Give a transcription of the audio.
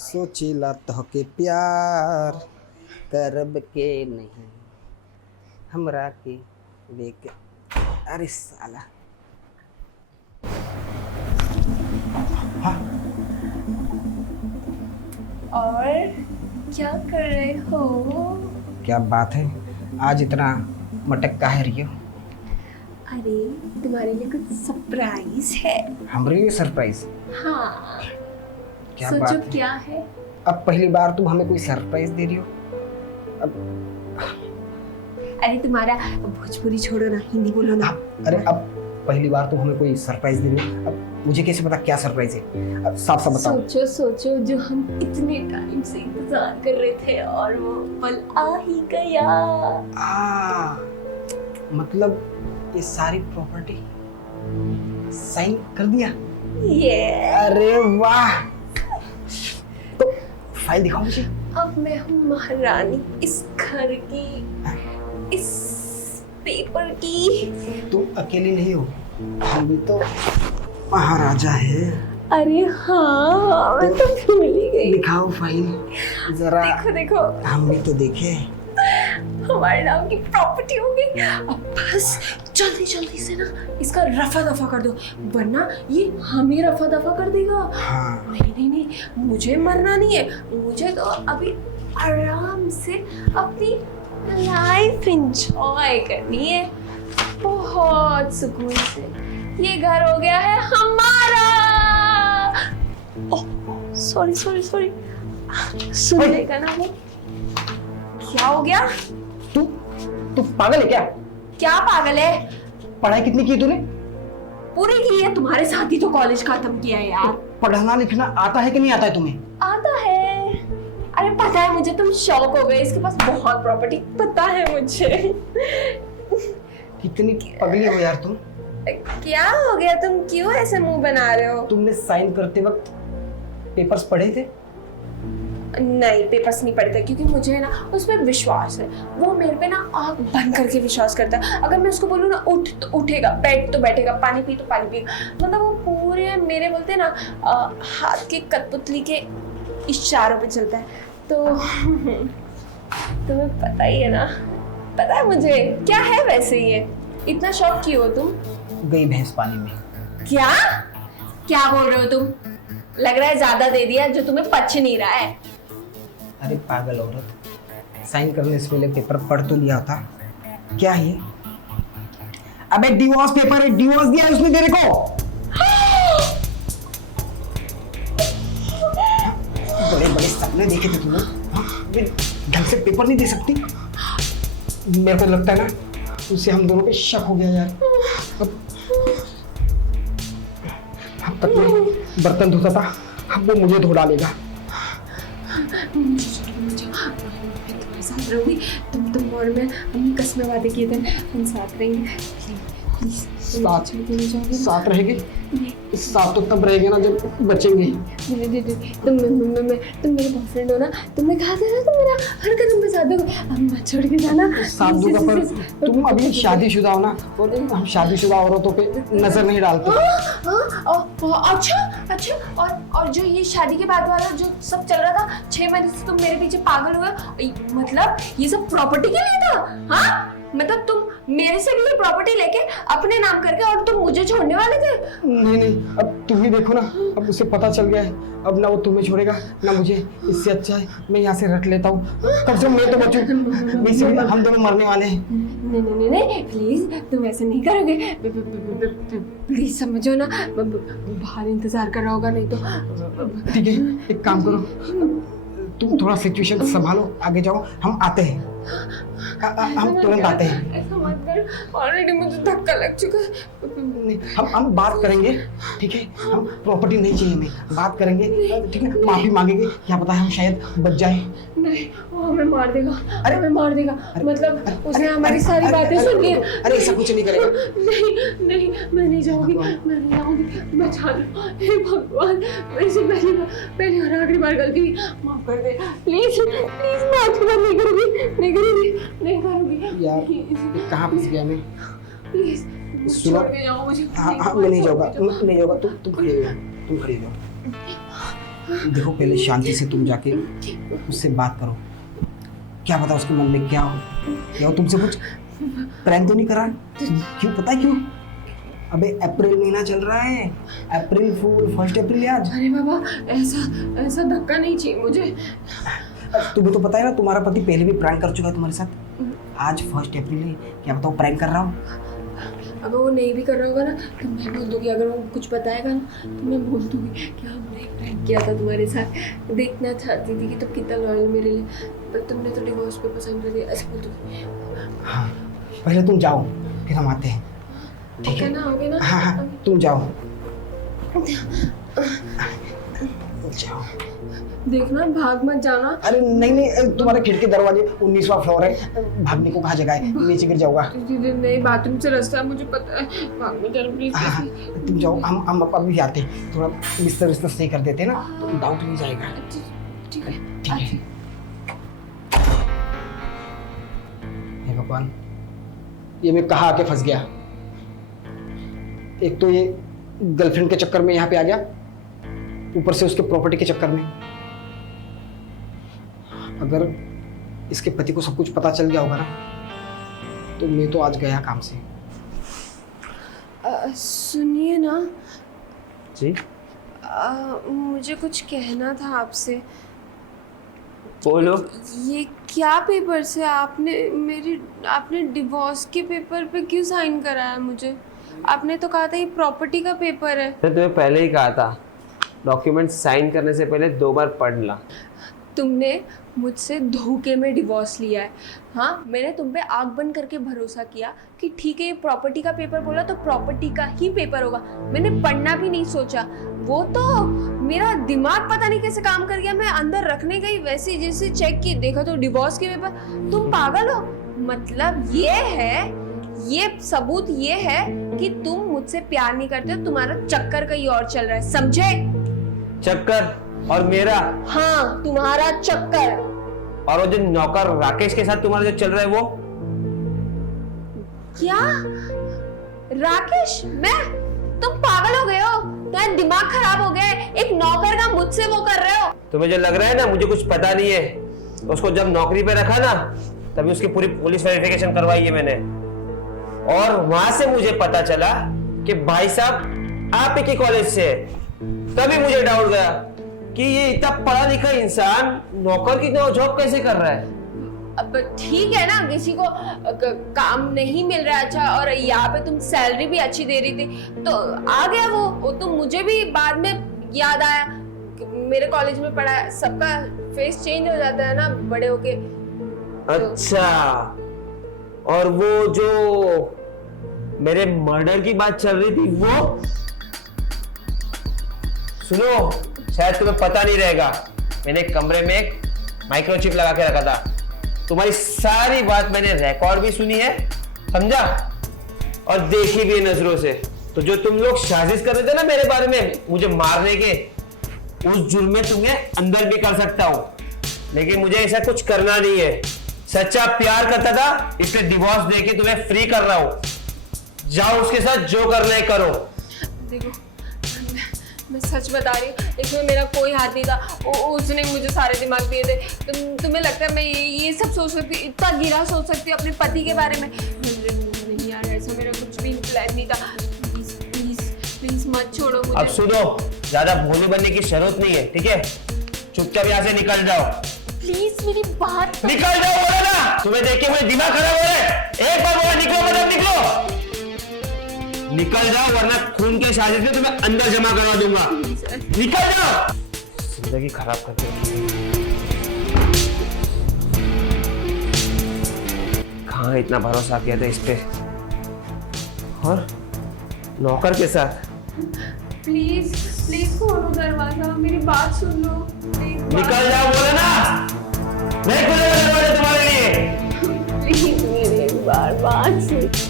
सोचिला तोहके प्यार करब के नहीं हमरा के लेके। अरे साला हाँ। और क्या कर रहे हो? क्या बात है, आज इतना मटक का है रही हो? अरे तुम्हारे लिए कुछ सरप्राइज है। हमारे लिए सरप्राइज? हाँ क्या बात सोचो है? क्या है। अब पहली बार तुम हमें कोई सरप्राइज दे रही हो? अरे तुम्हारा भोजपुरी छोड़ो ना, हिंदी बोलो ना। अरे अब पहली बार तुम हमें कोई सरप्राइज दे रही हो, अब मुझे कैसे पता क्या सरप्राइज है? अब साफ साफ बताओ। सोचो सोचो, जो हम इतने टाइम से इंतजार कर रहे थे और वो पल आ ही गया। मतलब ये सारी प्रॉपर्टी साइन कर दिया? ये अरे वाह, तो फाइल दिखाओ मुझे। अब मैं हूँ महारानी इस घर की, इस पेपर की। तुम अकेली नहीं हो, हम भी तो महाराजा है। अरे हाँ, मैं तो भूल ही गई। दिखाओ फाइल जरा। देखो देखो, हम भी तो देखे। हमारे नाम की प्रॉपर्टी होगी। अब बस जल्दी जल्दी से ना इसका रफा दफा कर दो, वरना ये हमें रफा दफा कर देगा। हाँ। नहीं नहीं नहीं, मुझे मरना नहीं है, मुझे तो अभी आराम से अपनी लाइफ एंजॉय करनी है, बहुत सुकून से। ये घर हो गया है हमारा। ओह सॉरी सॉरी सॉरी, सुन लेगा ना वो। क्या हो गया? तू तू पागल है क्या? क्या पागल है? पढ़ाई कितनी की तूने? पूरी की है, तुम्हारे साथ ही तो कॉलेज खत्म किया है यार। पढ़ना लिखना आता है कि नहीं आता है तुम्हें? आता है। अरे पता है मुझे, तुम शौक हो गए, इसके पास बहुत प्रॉपर्टी, पता है मुझे। कितनी पगली हो यार तुम। क्या हो गया, तुम क्यों ऐसे मुंह बना रहे हो? तुमने साइन करते वक्त पेपर्स पढ़े थे? नहीं, पेपर्स नहीं पढ़ते, क्योंकि मुझे ना उसमें विश्वास है। वो मेरे पे ना आँख बंद करके विश्वास करता है। अगर मैं उसको बोलूँ ना उठ तो उठेगा, बैठ तो बैठेगा, पानी पी तो पानी पिएगा। मतलब वो पूरे मेरे बोलते हैं ना हाथ के कठपुतली के इशारों पे चलता है। तो तुम्हें पता ही है ना, पता है मुझे क्या है वैसे। ये इतना शौक क्यों हो तुम? गई भैंस पानी में। क्या क्या बोल रहे हो तुम? लग रहा है ज्यादा दे दिया, जो तुम्हें पच नहीं रहा है। अरे पागल औरत, साइन करने से पहले पेपर पढ़ तो लिया था। क्या है? अबे डिवोर्स पेपर है, डिवोर्स दिया है उसने तेरे को। बड़े बड़े सपने देखे थे तुमने, हाँ? ढंग से पेपर नहीं दे सकती? मेरे को लगता है ना उससे हम दोनों पे शक हो गया यार। अब तक मैं बर्तन धोता था, अब वो मुझे धो डालेगा। मैं तुम्हारे साथ रहूंगी। तुम और मैं, हमने कसमें वादे किए थे, हम साथ रहेंगे। साथ रहेगी? साथ तो तब रहेगा ना जब बचेंगे। तुम मेरे बॉयफ्रेंड हो ना, तुमने कहा था ना तुम मेरा हर कदम पे साथ दोगे। अब मत छोड़ के जाना। साथ दूंगा, पर तुम अभी शादीशुदा हो ना, और हम शादीशुदा औरतों पे नजर नहीं डालते। अच्छा, और जो ये शादी के बाद वाला जो सब चल रहा था, 6 महीने से तुम मेरे पीछे पागल हुए, मतलब ये सब प्रॉपर्टी के लिए था? हाँ, मतलब तुम मेरे से भी ये प्रॉपर्टी लेके अपने नाम करके, और तुम मुझे छोड़ने वाले थे? नहीं, अब तुम ही देखो ना, अब उसे पता चल गया है, अब ना वो तुम्हें छोड़ेगा ना मुझे। इससे अच्छा है मैं यहाँ से रट लेता हूँ, कम से कम मैं तो बचूं। वैसे भी हम दोनों मरने वाले हैं। नहीं, प्लीज तुम ऐसे नहीं करोगे, प्लीज समझो ना। बाहर इंतजार कर रहा होगा, नहीं तो। ठीक है, एक काम करो, तुम थोड़ा सिचुएशन संभालो, आगे जाओ, हम आते हैं। हम तुरंत आते हैं। ऐसा मत करो, ऑलरेडी मुझे धक्का लग चुका है। हम बात करेंगे, ठीक है? हम प्रॉपर्टी नहीं चाहिए, हमें बात करेंगे, ठीक है? माफी मांगेंगे, क्या पता है हम शायद बच जाए। नहीं, वो हमें मार देगा। अरे हमें मार देगा, मतलब उसने हमारी सारी बातें सुन ली। अरे ऐसा कुछ नहीं करेगा। नहीं, मैं नहीं जाऊंगी, बचा लो। हे भगवान, मेरे से पहली और आखिरी बार गलती हुई, माफ कर दे प्लीज। माफ कर, नहीं करूंगी यार कहाँ फंस गया मैं? प्लीज सुनो, छोड़ के जाओ मुझे। हाँ मैं नहीं जाऊंगा, तुम खड़े हो जाओ। देखो पहले शांति से तुम जाके उससे बात करो, क्या पता उसके मन में क्या हो तुमसे कुछ प्रैंक तो नहीं करा। क्यों, पता है क्यों? अबे अप्रैल महीना चल रहा है, अप्रैल फूल, 1 अप्रैल है आज। अरे बाबा, ऐसा धक्का नहीं चाहिए मुझे। तुम्हें तो पता है ना, तुम्हारा पति पहले भी प्रैंक कर चुका है तुम्हारे साथ। आज 1 अप्रैल है, क्या बताओ प्रैंक कर रहा हूँ। अगर वो नहीं भी कर रहा होगा ना तो मैं बोल दूंगी, अगर वो कुछ बताएगा ना तो मैं बोल दूंगी कि हमने प्रैंक किया था तुम्हारे साथ, देखना चाहती थी कि तुम कितना लॉयल मेरे लिए, पर तुमने तो डिवोर्स पे पसंद कर दिया, ऐसे बोल दूंगी। हाँ, पहले तुम जाओ फिर हम आते हैं, ठीक है ना? हो गया ना? हाँ हाँ, तुम जाओ जाओ। देखना, भाग मत जाना। अरे नहीं नहीं, तुम्हारे खिड़की दरवाजे 19वां फ्लोर है, भागने को कहाँ जगह है, नीचे गिर जाऊंगा। नहीं, बाथरूम से रास्ता है, मुझे पता है। भाग मत जाना प्लीज। हाँ, तुम जाओ, हम अभी आते हैं, थोड़ा बिस्तर सही कर देते हैं ना, तो डाउट नहीं जाएगा। ठीक है, ठीक है। हे भगवान, ये मैं कहाँ आके फंस गया। एक तो ये गर्लफ्रेंड के चक्कर में यहाँ पे आ गया, ऊपर से उसके प्रॉपर्टी के चक्कर में। अगर इसके पति को सब कुछ पता चल गया होगा ना, तो मैं तो आज गया काम से। सुनिए ना जी, मुझे कुछ कहना था आपसे। बोलो। ये क्या पेपर्स है? आपने डिवोर्स के पेपर पे क्यों साइन कराया मुझे? आपने तो कहा था ये प्रॉपर्टी का पेपर है। मैं तुम्हें पहले ही कहा था, डॉक्यूमेंट साइन करने से पहले 2 बार पढ़ ला। तुमने मुझसे धोखे में डिवोर्स लिया है। हाँ, मैंने तुम पे आँख बंद करके भरोसा किया कि ठीक है, ये प्रॉपर्टी का पेपर बोला तो प्रॉपर्टी का ही पेपर होगा। मैंने पढ़ना भी नहीं सोचा। वो तो मेरा दिमाग पता नहीं कैसे काम कर गया। मैं अंदर रखने गई, वैसे जैसे चेक की, देखा तो डिवोर्स के पेपर। तुम पागल हो? मतलब ये सबूत ये है कि तुम मुझसे प्यार नहीं करते हो, तुम्हारा चक्कर कहीं और चल रहा है, समझे? चक्कर? और मेरा? हाँ, तुम्हारा चक्कर। और वो जो नौकर राकेश के साथ तुम्हारा जो चल रहा है वो? क्या? राकेश? मैं? तुम पागल हो गए हो? तुम्हारा दिमाग खराब हो गया है? एक नौकर का मुझसे वो कर रहे हो? तुम्हें जो लग रहा है ना मुझे कुछ पता नहीं है, उसको जब नौकरी पे रखा ना तभी उसकी पूरी पुलिस वेरिफिकेशन करवाई है मैंने, और वहां से मुझे पता चला कि भाई साहब आप ही के कॉलेज से है। तभी मुझे डाउट गया कि ये इतना पढ़ा लिखा इंसान नौकर की जॉब कैसे कर रहा है। अब ठीक है ना, किसी को काम नहीं मिल रहा अच्छा, और यहाँ पे तुम सैलरी भी अच्छी दे रही थी तो आ गया वो तो मुझे भी बाद में याद आया कि मेरे कॉलेज में पढ़ा है। सबका फेस चेंज हो जाता है ना बड़े होके। अच्छा, और वो जो मेरे मर्डर की बात चल रही थी वो? सुनो, शायद तुम्हें पता नहीं रहेगा, मैंने कमरे में एक माइक्रोचिप लगा के रखा था। तुम्हारी सारी बात मैंने रिकॉर्ड भी सुनी है, समझा, और देखी भी है नजरों से। तो जो तुम लोग साजिश कर रहे थे ना मेरे बारे में मुझे मारने के, उस जुर्म में तुम्हें अंदर भी कर सकता हूं, लेकिन मुझे ऐसा कुछ करना नहीं है। सच्चा प्यार करता था, इसलिए डिवोर्स देके तुम्हें फ्री कर रहा हूं। जाओ उसके साथ जो करना है करो। देखो, मैं सच बता रही हूँ, इसमें मेरा कोई हाथ नहीं था। उसने मुझे सारे दिमाग दिए थे। तुम्हें लगता है मैं ये सब सोच सकती हूँ, इतना गिरा सोच सकती हूँ अपने पति के बारे में? नहीं यार, ऐसा मेरा कुछ भी प्लान नहीं था। प्लीज प्लीज प्लीज मत छोड़ो मुझे। अब सुनो, ज्यादा भोले बनने की जरूरत नहीं है, ठीक है? चुपचाप यहाँ से निकल जाओ। प्लीज मेरी बात निकल जाओ, बोला ना। तुम्हें देख के मुझे दिमाग खराब हो रहा है। एक बार बोला निकलो, मतलब निकलो। निकल जाओ वरना खून के साजिश में तुम्हें अंदर जमा करवा दूंगा। निकल जाओ। जिंदगी खराब करते हो। कहाँ इतना भरोसा किया था इस पे, और नौकर के साथ। प्लीज प्लीज खोलो दरवाजा, मेरी बात सुन लो। निकल जाओ, बोले ना, नहीं खुलेगा दरवाजा तुम्हारे लिए। प्लीज मेरी एक बार बात सुन।